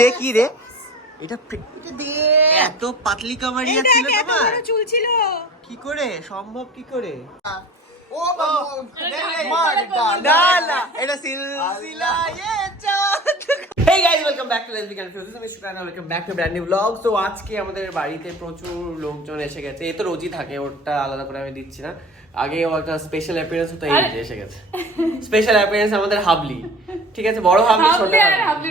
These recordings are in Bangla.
রে কি রে? এটা এত পাতলি কামারিয়া ছিল তোমার। চুল ছিল। কি করে? সম্ভব কি করে? ও এটা সিলসিলা আমি welcome back to brand new blog আজকে আমাদের বাড়িতে প্রচুর লোকজন এসে গেছে। এ তো রোজই থাকে ওটা আলাদা করে আমি দিচ্ছি না। আগে ও একটা স্পেশাল অ্যাপিয়ারেন্স হতো এই এসে গেছে। স্পেশাল অ্যাপিয়ারেন্স আমাদের হাবলি। ঠিক আছে বড় হাবলি ছোট হাবলি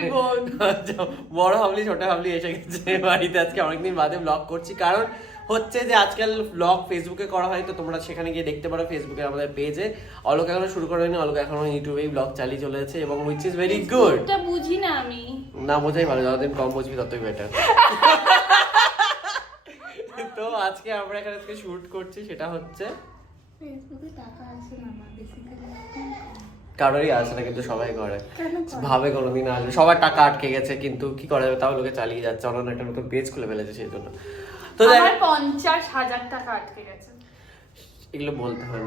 বড় হাবলি ছোট হাবলি এসে গেছে বাড়িতে। আজকে অনেকদিন বাদে ব্লগ করছি। কারণ হচ্ছে যে আজকাল ব্লগ ফেসবুকে করা হয় তো তোমরা সেখানে গিয়ে দেখতে পারো ফেসবুকে আমাদের পেজে অলোক এখনও শুরু করেনি অলোক এখনও ইউটিউবেই ব্লগ চালিয়ে চলেছে এবং উইচ ইজ ভেরি গুড এটা বুঝি না আমি। না বোঝাই ভালো যতদিন কম বুঝবি ততই বেটার তো আজকে আমরা এখানে আজকে শুট করছি সেটা হচ্ছে ফেসবুকে টাকা আসে না আমার বেসিক্যালি কারোরই আসে না কিন্তু সবাই করে। ভাবে কোনোদিন আসবে। সবার টাকা আটকে গেছে কিন্তু কি করা যাবে? তাও লোকে চালিয়ে যাচ্ছে। অন্য একটা নতুন পেজ খুলে ফেলেছে সেই জন্য। তো পঞ্চাশ হাজার টাকা আটকে গেছে। এগুলো বলতে হয়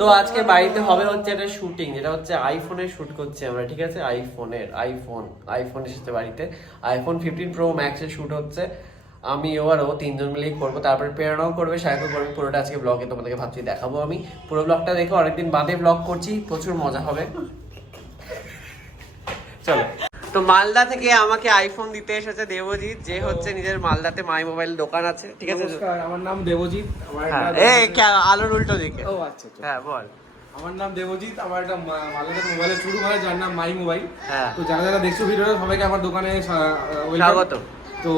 তো আজকে বাড়িতে হবে হচ্ছে একটা শুটিং যেটা হচ্ছে আইফোনের শুট করছি আমরা ঠিক আছে? আইফোনের আইফোন আইফোন এসেছে বাড়িতে। আইফোন ফিফটিন প্রো ম্যাক্সের শুট হচ্ছে। আমি ও আর ও তিনজন মিলেই করব তারপরে প্রেরণাও করবে সাহেবও করবে পুরোটা আজকে ব্লগে তোমাদেরকে ভাবছি দেখাবো আমি। পুরো ব্লগটা দেখে অনেকদিন বাদে ব্লগ করছি প্রচুর মজা হবে। চলো। তো মালদা থেকে আমাকে আইফোন দিতে এসেছে দেবজিৎ যে হচ্ছে নিজের মালদাতে মাই মোবাইল দোকান আছে ঠিক আছে? আমার নাম দেবজিৎ হ্যাঁ এই আলোর উল্টো দিকে। ও আচ্ছা আচ্ছা। হ্যাঁ বল। আমার নাম দেবজিৎ আমার একটা মা- মালাকার মোবাইলে শুরু হয় যার নাম মাই মোবাইল। হ্যাঁ। তো যারা যারা দেখছ ভিডিওটা সবাইকে আমার দোকানে স্বাগত তো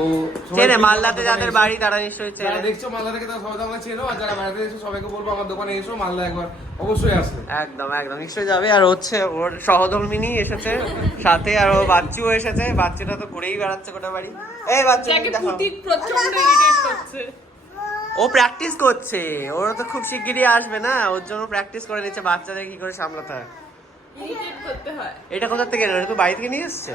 চেনে মালদাতে যাদের বাড়ি তারা নিশ্চয়ই এসো। যারা চেনে। দেখছ মালদা থেকে তারা সবাই তো আমাকে চেনো আর যারা বাইরে দেখছ সবাইকে বলব আমার দোকানে এসো মালদা একবার অবশ্যই আসবে। একদম একদম নিশ্চয়ই যাবে। আর হচ্ছে ওর সহধর্মিনী এসেছে সাথে আর ও বাচ্চুও এসেছে। বাচ্চাটা তো ঘুরেই বেড়াচ্ছে গোটা বাড়ি। এই বাচ্চু প্রচণ্ড ইরিটেট করছে। ও প্র্যাকটিস করছে। ওর তো খুব শিগগিরই আসবে না। ওর জন্য প্র্যাকটিস করে নিচ্ছে। বাচ্চাদের কি করে সামলাতে হয়? ইরিটেট করতে হয়। এটা কোথা থেকে এলো? এটা তো বাড়ি থেকে নিয়ে এসছো?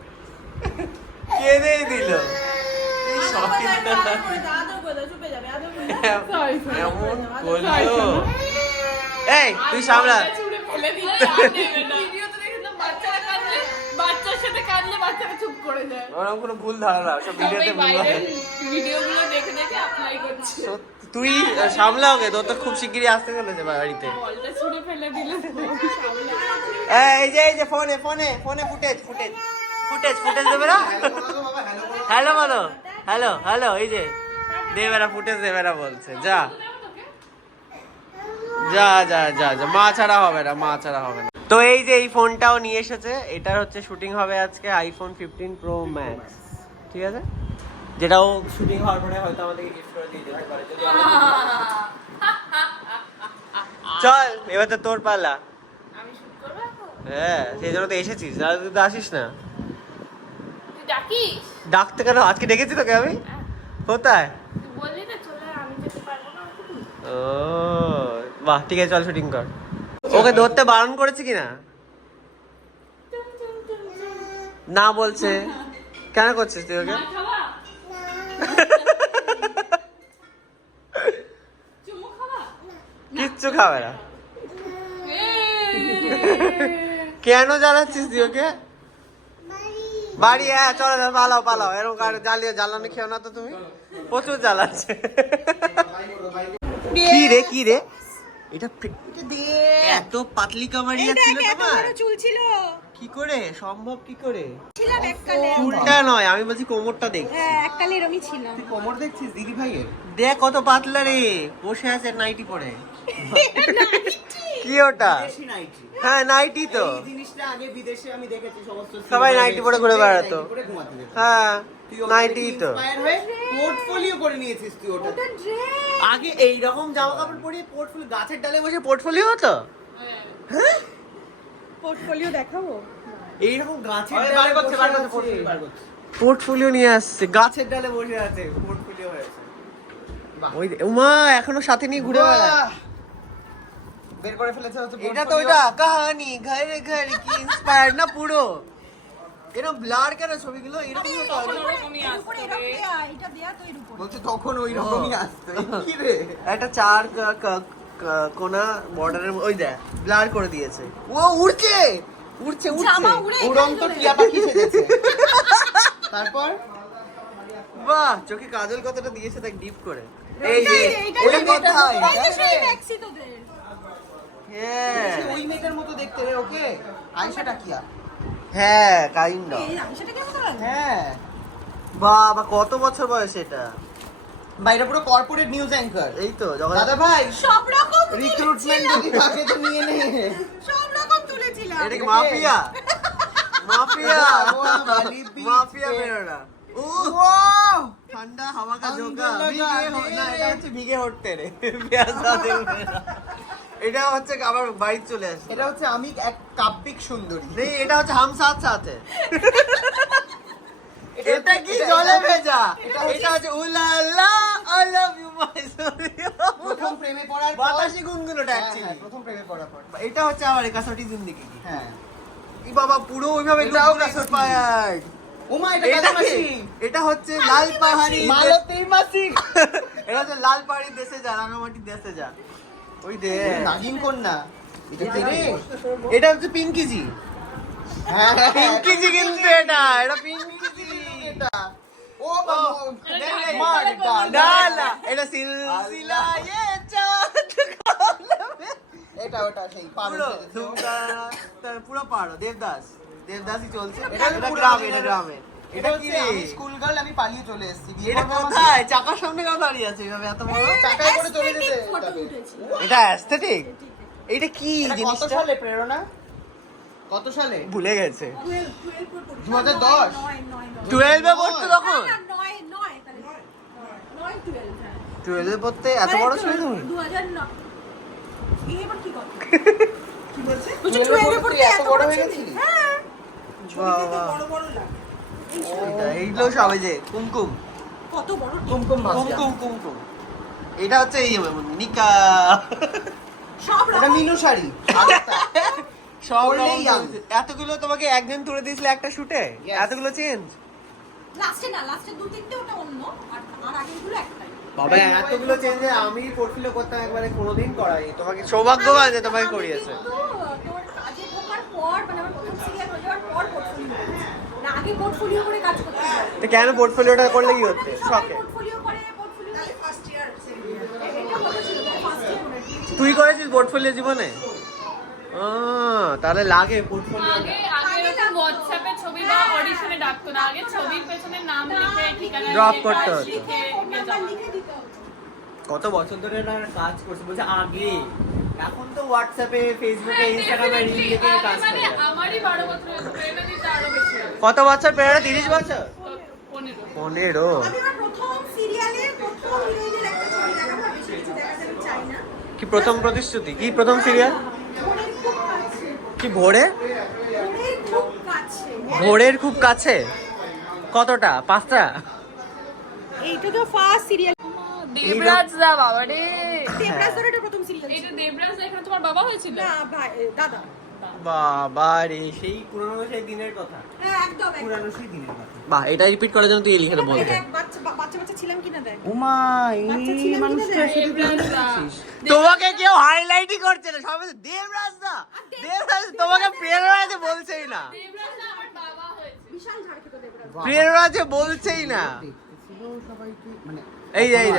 কে দিয়ে দিল. এমন করল এই তুই সামলা। বাচ্চারা সাথে কাঁদলে বাচ্চারা চুপ করে যায়। ওরকম কোনো ভুল ধারণা সব ভিডিওতে ভুল ভিডিওগুলো দেখে দেখে অ্যাপ্লাই করছে। তুই সামলা ওকে তোর তো খুব শিগগিরই আসতে চলেছে বাড়িতে। বলটা ছুঁড়ে ফেলে দিলে এই যে এই যে ফোনে ফোনে ফোনে ফুটেজ ফুটেজ ফুটেজ ফুটেজ দেবে না? হ্যালো বলো। হ্যালো হ্যালো এই যে দেবে না ফুটেজ দেবে না বলছে। যা। যা যা যা যা। মা ছাড়া হবে না মা ছাড়া হবে না। তো এই যে এই ফোনটাও নিয়ে এসেছে এটার হচ্ছে শুটিং হবে আজকে আইফোন ফিফটিন প্রো ম্যাক্স ঠিক আছে? যেটাও শুটিং হওয়ার পরে হয়তো আমাদেরকে গিফট করে দিয়ে যেতে পারে। যদি চল এবার তো তোর পালা? হ্যাঁ সেই জন্য তো এসেছিস। আর তুই তো আসিস না। ডাকিস? ডাকতে কেন? আজকে ডেকেছি তোকে আমি? কোথায়? বললি না চলে আমি যেতে পারব না ও বাহ ঠিক আছে চল শুটিং কর। ওকে ধরতে বারণ করেছি কিনা? না বলছে। কেন করছিস তুই ওকে? কিচ্ছু খাবে না। কেন জ্বালাচ্ছিস তুই ওকে? বাড়ি হ্যাঁ চলো পালাও পালাও। এরকম গাড়ি জ্বালিয়ে জ্বালানি খেও না তো তুমি? প্রচুর জ্বালাচ্ছে। কি রে কি রে? এটা এত পাতলি কামারিয়া ছিল তোমার? চুল ছিল? কি করে? সম্ভব কি করে? ছিলাম এককালে। চুলটা নয় আমি বলছি কোমরটা দেখ হ্যাঁ এককালে এরমই ছিলাম। তুই কোমর দেখছিস দিদি ভাইয়ের? দেখ কত পাতলা রে। বসে আছে নাইটি পরে। কি ওটা? হ্যাঁ নাইটি তো। জিনিসটা আগে বিদেশে আমি দেখেছি সমস্ত সবাই নাইটি পরে ঘুরে বেড়াতো। হ্যাঁ নাইটি তো। পোর্টফোলিও করে নিয়েছিস তুই ওটা? আগে এই রকম জামা কাপড় পরিয়ে পোর্টফোলিও গাছের ডালে বসে পোর্টফোলিও হতো? পোর্টফোলিও দেখাবো? এইরকম গাছের ডালে বসে। পোর্টফোলিও নিয়ে আসছে। গাছের ডালে বসে আছে পোর্টফোলিও হয়েছে। ওই উমা এখনও সাথে নিয়ে ঘুরে বেড়ায়। বাহ! বের করে ফেলেছে হচ্ছে এটা তো। ওইটা কাহানি ঘরে ঘরে কি ইন্সপায়ার্ড না পুরো? এরকম ব্লার কেন ছবিগুলো? এরকম হতো আগে। ওরকমই আসতো রে। বলছে তখন ওই রকমই আসতো। কি রে? একটা চার কোনা বর্ডারের ওই দেখ ব্লার করে দিয়েছে। ও উড়ছে! উড়ছে উড়ছে। উড়ে উড়ন্ত টিয়া পাখি সেজেছে। তারপর? বাহ চোখে কাজল কতটা দিয়েছে দেখ ডিপ করে। এই যে এইটাই, এইটাই ওটা মেয়েটার এই সেই ম্যাক্সি তোদের। হ্যাঁ। দেখতে ওকে? হ্যাঁ, হ্যাঁ বাবা কত বছর বয়স এটা? বাইরে পুরো কর্পোরেট নিউজ অ্যাঙ্কার এই তো দাদা ভাই সব রকম রিক্রুটমেন্ট যদি থাকে তো নিয়ে নে। সব রকম তুলেছিলাম। এটা কি মাফিয়া? মাফিয়া? মাফিয়া বেরোনা। ও! ঠান্ডা হাওয়া কা ভিগে হচ্ছে ভিগে হটতে রে। এটা হচ্ছে আবার বাইক চলে আসে। এটা হচ্ছে আমি এক কাব্যিক সুন্দরী। নেই এটা হচ্ছে হাম সাথ। সাথে এটা কি জলে ভেজা? এটা হচ্ছে উলালা আই লাভ ইউ মাই প্রথম প্রেমে পড়ার পর বাতাসি গুনগুনোটা অ্যাকচুয়ালি হ্যাঁ, প্রথম প্রেমে পড়ার পর। এটা হচ্ছে আমার একাশটি জিন্দেগি। কি হ্যাঁ। ই বাবা পুরো ওইভাবে কাসটি। ইন্সপায়ার্ড ওমা এটা মাসি এটা হচ্ছে লাল পাহাড়ি মালতী মাসি এটা হচ্ছে লাল পাহাড়ি দেশে যা রাঙামাটির দেশে যা। ওই দে। নাগিন কন্যা। এটা তেরে? এটা হচ্ছে পিঙ্কিজি। হ্যাঁ। পিঙ্কিজি কিন্তু এটা এটা পিঙ্কিজি। এটা ও। বাবা এটা সিলসিলা ये চাঁদ এটা ওটা সেই পারো পুরো পারো দেবদাস। দেবদাসই চলছে। এটা গ্রামে এটা- গ্রামে। এটা কি আমি স্কুল গার্ল আমি পালিয়ে চলে এসেছি। এটা কোথায়? চাকার সামনে কেন দাঁড়িয়ে আছে? এইভাবে এত বড়? চাকায় করে চলে যেতে। এটা অ্যাস্থেটিক এটা কি কত জিনিসটা? সালে প্রেরণা? কত সালে? ভুলে গেছে। 12, 12 পর পড়ি। 2010? নয়, নয়, নয়। 12 এ পড়তো তখন? না, না, নয়, নয়, তাহলে নয়, নয়, 12, হ্যাঁ। 12 এ পড়তে এত মানে বড় ছিল তুমি? 2009 এই এবার কি কথা? কি বলছে? বলছি 12 এ পড়তে এত বড় হয়ে গেছিলি? হ্যাঁ। বাবা। এটা এইগুলো যে কুমকুম। কত বড় কুমকুম কুমকুম কুমকুম। এটা হচ্ছে এই নিকা সব এটা মিনু শাড়ি। সব। এতগুলো তোমাকে একদিন তুলে দিয়েছিল একটা শুটে এতগুলো চেঞ্জ লাস্টে না লাস্টে দু তিনটে ওটা অন্য আর আর আগেরগুলো একটাই। বাবা এতগুলো চেঞ্জ আমি পোর্টফোলিও করতাম একবারে কোনোদিন করাই তোমাকে সৌভাগ্যবান যে তোমাকে করিয়েছে। তোর কাজে ঢোকার পর মানে আমার প্রথম সিরিয়াল হয়ে যাওয়ার পর পোর্টফোলিও না আগে পোর্টফোলিও করে কাজ করতে তো কেন পোর্টফোলিওটা করলে কি হচ্ছে? শখে। পোর্টফোলিও করে পোর্টফোলিও তাহলে ফার্স্ট ইয়ার এটা কথা ছিল ফার্স্ট ইয়ার করে। তুই করেছিস পোর্টফোলিও জীবনে? ও তাহলে লাগে পোর্টফোলিও আগে আগে হোয়াটসঅ্যাপে ছবি বা অডিশনে ডাকতো না। আগে ছবির পেছনে নাম লিখে ঠিকানা Drop করতে হতো। লিখে ফোন নিয়ে নাম্বার যাওয়া। লিখে দিতে হবে কত বছর ধরে না কাজ করছে? বলছে আগে। এখন তো হোয়াটসঅ্যাপে ফেসবুকে ইনস্টাগ্রামে রিল কাজ মানে করে। আমারই বারো বছর হয়েছে, দিতে আরও বেশি কত বছর পেরে তিরিশ বছর? তো পনেরো। পনেরো। আমি আমার প্রথম সিরিয়ালে প্রথম হিরোইনের একটা ছবি দেখাবো আর বেশি কিছু দেখাতে চাই না। কি প্রথম প্রতিশ্রুতি? কি প্রথম সিরিয়াল কি ভোরে? ফোনের খুব কাছে। ভোরের খুব কাছে? কতটা? পাঁচটা? এইটা তো ফার্স্ট সিরিয়াল দেবরাজ দা বাবা রে দেবরাজ ধরে এটা প্রথম দেবরাজ এখানে তোমার বাবা হয়েছিল? না ভাই দাদা। বাবা রে সেই পুরনো সেই দিনের কথা। হ্যাঁ একদম একদম। পুরানো সেই দিনের কথা। বাহ এটা রিপিট করার জন্য তুই লিখে এটা বলতে বাচ্চা বাচ্চা বাচ্চা ছিলাম কিনা দেখ। উমা এই মানুষটা দেখ। শুধু দেবরাজ দা। তোমাকে কেউ হাইলাইটই করছে না সবাই দেবরাজ দা দেবরাজ তোমাকে প্রেরণাতে বলছেই না। দেবরাজ দা আমার বাবা হয়েছে। বিশাল ঝাড় খেতো দেবরাজ প্রেরণাতে বলছেই না। মানে এই যে, এই।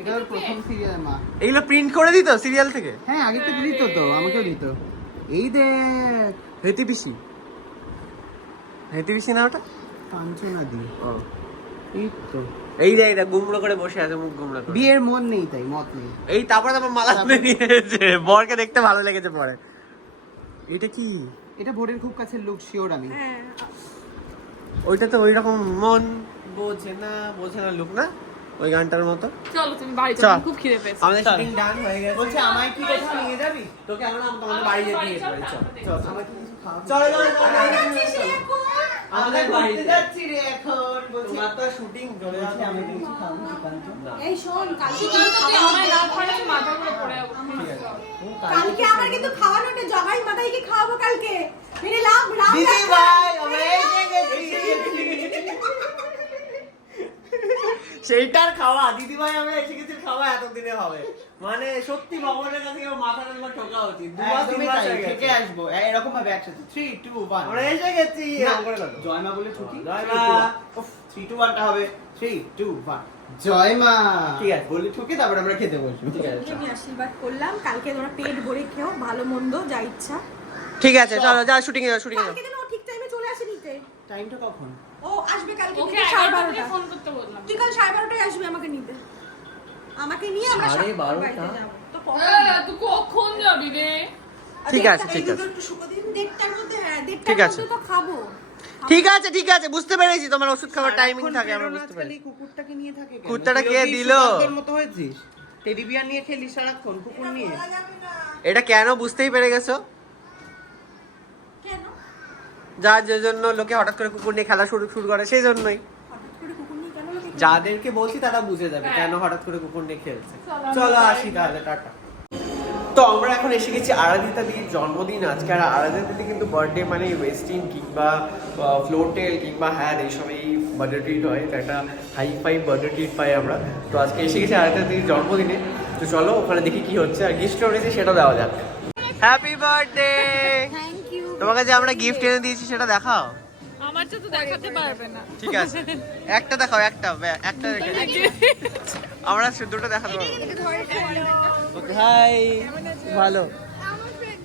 এটা ওর প্রথম সিরিয়াল মা। এগুলো প্রিন্ট করে দিত সিরিয়াল থেকে? হ্যাঁ আগে তো দিত তো আমাকেও দিত। এই দেখ। হেতি পিসি। হেতি পিসি না ওটা? কাঞ্চনা দি। এই তো। এই যে এটা গুমড়ো করে বসে আছে মুখ গুমড়ো করে। বিয়ের মন নেই তাই মত নেই। এই তারপরে তারপর মালা তুলে নিয়েছে বরকে দেখতে ভালো লেগেছে পরে। এটা কি? এটা ভোরের খুব কাছে লুক শিওর আমি। হ্যাঁ। ওইটা তো ওই রকম মন বোঝে না বোঝে না লুক না? ওই গানটার মতো চলো তুমি বাড়ি চলো খুব খিদে পেয়েছে আমাদের শুটিং ডান হয়ে গেছে বলছে আমায় কি কোথাও নিয়ে যাবি তোকে এখন আমি তোমাদের বাড়ি যেতে নিয়ে যাব চল চল কি চল চল? আমাদের বাড়িতে যাচ্ছি রে এখন বলছি তোমার তো শুটিং চলে যাচ্ছে আমি কিছু খাব এই শোন কালকে কিন্তু খাওয়ানো আমায় খাওয়ালে আমি মাথার উপরে পড়ে যাব কালকে আমার কিন্তু খাওয়ানো নেই জগাই মাথাইকে খাওয়াবো কালকে মেরে লাভ রাম দিদি। ভাই আমরা এসে গেছি সেইটার খাওয়া। দিদিভাই আমি এসে গেছি খাওয়া এতদিনে হবে। মানে সত্যি ভগবানের কাছে কেউ মাথাটা একবার ঠোকা উচিত দু মাস তিন মাস তাই, থেকে আসব। এরকম ভাবে একসাথে। থ্রি টু ওয়ান আমরা এসে গেছি। এরকম করে করো। জয় মা বলে ছুটি? জয় মা। থ্রি টু ওয়ানটা হবে থ্রি টু ওয়ান জয় মা ঠিক আছে। বলে ঠুকে তারপর আমরা খেতে বসবো। ঠিক আছে আমি আশীর্বাদ করলাম। কালকে তোমরা পেট ভরে খেও ভালো মন্দ যা ইচ্ছা। ঠিক আছে চলো। যা শুটিং এ শুটিং এ। ঠিক টাইমে চলে আসে নিতে। টাইমটা কখন? ও আসবে কালকে ওকে ফোন করতে বললাম তুই কাল সাড়ে বারোটায় আসবি আমাকে নিতে আমাকে নিয়ে আমরা সাড়ে বারোটা? তো কখন? এ, তুই কখন যাবি রে ঠিক আছে, ঠিক আছে। একটু শুকো দিন, দেড়টার মধ্যে, হ্যাঁ, ঠিক আছে। মধ্যে তো খাব। ঠিক আছে ঠিক আছে বুঝতে পেরেছি তোমার ওষুধ খাওয়ার টাইমিং থাকে আমরা বুঝতে পেরেছি কুকুরটাকে নিয়ে থাকে কেন? কুত্তাটা কে দিলো? মতো হয়েছিস টেডি বিয়ার নিয়ে সারাক্ষণ কুকুর নিয়ে। এটা কেন বুঝতেই পেরে গেছো কেন? যার যে জন্য লোকে হঠাৎ করে কুকুর নিয়ে খেলা শুরু শুরু করে সেই জন্যই হঠাৎ করে কুকুর নিয়ে কেন লোকে খেলে? যাদেরকে বলছি তারা বুঝে যাবে কেন হঠাৎ করে কুকুর নিয়ে খেলছে। চলো আসি তাহলে টাটা। তো আমরা এখন এসে গেছি আরাধিতা দিদির জন্মদিন আজকে। আর আরাধিতা দিদি কিন্তু বার্থডে মানে ওয়েস্টিং কিংবা ফ্লোটেল কিংবা হ্যান এইসব এই বার্থডে ট্রিট হয়। একটা হাই ফাই বার্থডে ট্রিট পাই আমরা। তো আজকে এসে গেছি আরাধিতা দিদির জন্মদিনে। তো চলো ওখানে দেখি কি হচ্ছে। আর গিফট রয়েছে সেটা দেওয়া যাক। Happy birthday. তোমাকে যে আমরা গিফট এনে দিয়েছি সেটা দেখাও। আমার তো দেখাতে পারবে না। ঠিক আছে। একটা দেখাও একটা একটা। আমরা দুটো দেখাতে পারব। হাই। ভালো।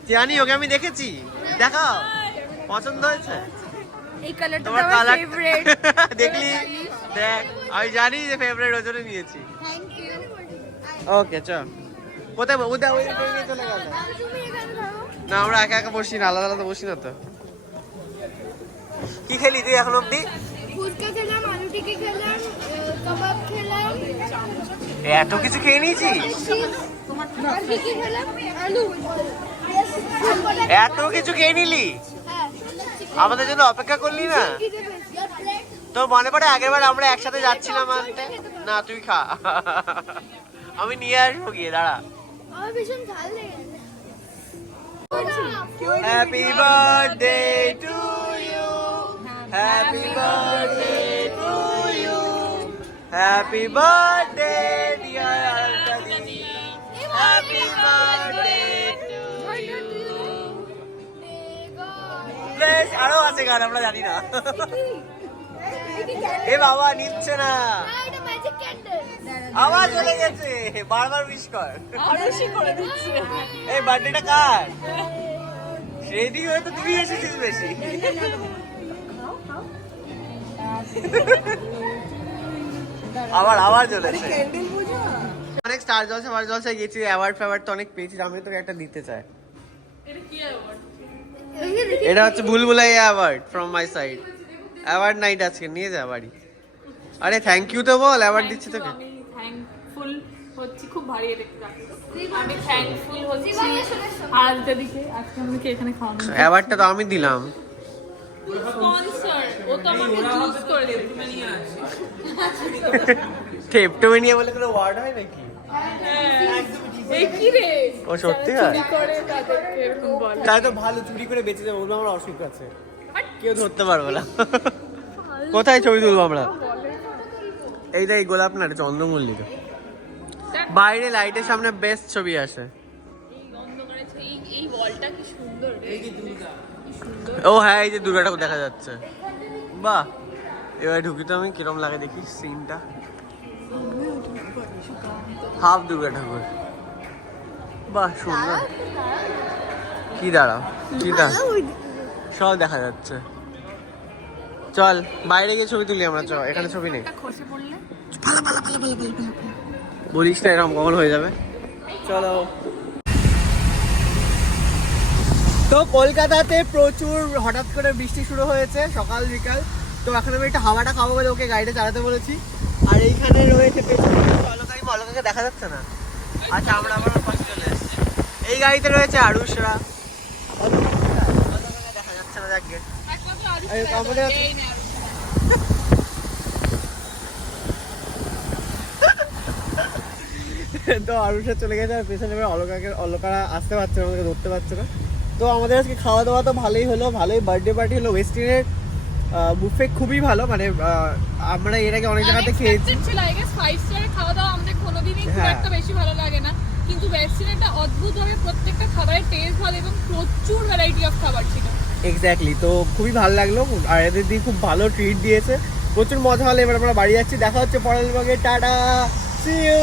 জানি ওকে আমি দেখেছি। দেখাও। পছন্দ হয়েছে? এই কালারটা তোমার কালার দেখলি? দেখ আমি জানি যে ফেভারিট ওই নিয়েছি। থ্যাংক ইউ ওকে চল। কোথায় ওদের ওই চলে গেল না আমরা একা একা বসি না আলাদা আলাদা বসি না তো। কি খেলি তুই এখন অব্দি? এত কিছু খেয়ে নিয়েছিস? আলু। এত কিছু খেয়ে নিলি? হ্যাঁ। আমাদের জন্য অপেক্ষা করলি না? তোর মনে পড়ে আগের বার আমরা একসাথে যাচ্ছিলাম আনতে? না তুই খা। আমি নিয়ে আসব গিয়ে দাঁড়া। আমার ভীষণ ঝাল happy birthday to you happy birthday dear happy birthday বেশ আরও আছে গান আমরা জানি না। এ বাবা নিচ্ছে না। আবার চলে গেছে। বারবার উইশ কর। আরশি করে দিচ্ছে। এই বার্থডেটা কার? সেদিকে হয়তো তুই এসেছিস বেশি। আবার আবার চলেছে। অনেক স্টার জলসা মার জলসা গেছি অ্যাওয়ার্ড ফ্যাওয়ার্ড তো অনেক পেয়েছি আমি তোকে একটা দিতে চাই। এটা কি award? এটা হচ্ছে বুলবুলাই award from my side award night আজকে নিয়ে যা বাড়ি। আরে থ্যাংক ইউ তো বল অ্যাওয়ার্ড দিচ্ছি তোকে। আমি থ্যাঙ্কফুল হচ্ছি খুব ভারী এটা আমি থ্যাঙ্কফুল হচ্ছি দিকে আজকে আমাকে এখানে খাওয়ানো অ্যাওয়ার্ডটা তো আমি দিলাম। ও তো আমাকে চুজ করে দেবে টেপটোমেনিয়া বলে কোনো ওয়ার্ড হয় নাকি? ও সত্যি হয়? চুরি করে তাদেরকে এরকম বলে। তাই তো ভালো চুরি করে বেঁচে যাব আমার অসুখ আছে। কেউ ধরতে পারবে না। কোথায় ছবি তুলবো আমরা? এইটা এই গোলাপ না চন্দ্রমল্লিকা। বাইরে লাইটের সামনে বেস্ট ছবি আসে। এই অন্ধকারে এই এই ওয়ালটা কি সুন্দর রে। ও হ্যাঁ এই যে দুর্গা ঠাকুর দেখা যাচ্ছে। বাহ, এবার ঢুকি তো আমি, কিরম লাগে দেখি সিনটা হাফ দুর্গা ঠাকুর। বাহ, সুন্দর। কি দাঁড়াও কি দাঁড়াও। সব দেখা যাচ্ছে। চল, বাইরে গিয়ে ছবি তুলি আমরা, চল, এখানে ছবি নেই। বলিস না, এরকম কখন হয়ে যাবে। চলো। তো কলকাতাতে প্রচুর হঠাৎ করে বৃষ্টি শুরু হয়েছে, সকাল, বিকাল। তো এখন আমি একটা হাওয়াটা খাব বলে ওকে গাড়িটা চালাতে বলেছি। আর এইখানে রয়েছে পেছনে অলকাকে দেখা যাচ্ছে না? আচ্ছা আমরা আমার পাশে চলে এসেছি। এই গাড়িতে রয়েছে আরুষরা। তো আরুষা চলে গেছে, আর পেছনে অলকাকে অলকারা আসতে পারছে না, আমাদেরকে ধরতে পারছে না। তো আমাদের আজকে খাওয়া দাওয়া তো ভালোই হলো ভালোই বার্থডে পার্টি হলো। ওয়েস্টিনের বুফে খুবই ভালো মানে আমরা এর আগে অনেক জায়গাতে খেয়েছি। Unexpected ছিল আই গেস ফাইভ স্টারের খাওয়া দাওয়া আমাদের কোনোদিনই খুব হ্যাঁ। একটা বেশি ভালো লাগে না। কিন্তু অদ্ভুতভাবে প্রত্যেকটা খাবারের টেস্ট ভালো এবং প্রচুর ভ্যারাইটি অফ খাবার ছিল। এক্স্যাক্টলি তো খুবই ভালো লাগল। আর এদের দিয়ে খুব ভালো ট্রিট দিয়েছে। প্রচুর মজা হলো এবার আমরা বাড়ি যাচ্ছি। দেখা হচ্ছে পরের ভাগে টাটা! C you